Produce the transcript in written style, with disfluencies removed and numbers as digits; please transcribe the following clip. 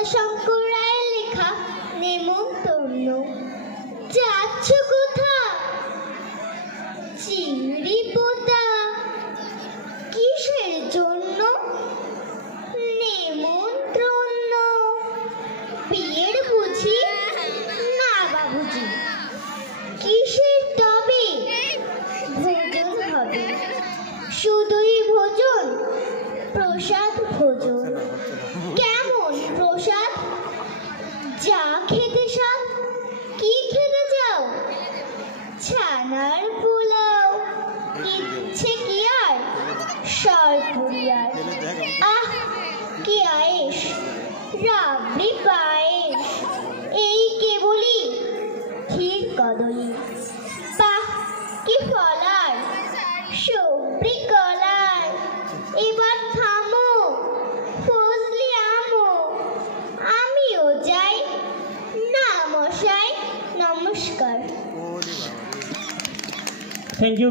গদাশঙ্কর রায়ের লেখা নেমন্তন্ন। যাচ্ছ কোথা? চিংড়ি পোতা। কিসের জন্য? নেমন্ত্রণ। বিয়ের বুঝি? না বাবুজি। কিসের তবে? ভোজন হবে। শুধুই ভোজন? প্রসাদ ভোজন। কেমন প্রসাদ? যা খেতে সাদ। কি খেতে যাও? ছানার পোলাও। ইচ্ছে কি আর? সরপুরিয়ার। আহ কি আয়েশ! রাবড়ি পায়েস। এই কেবলই ক্ষীর কদলী। বাহ কি ফলার! সবরি কলার। এবার থামো, ফজলি আমো। আমিও যাই। না মশাই, নমস্কার। Thank you.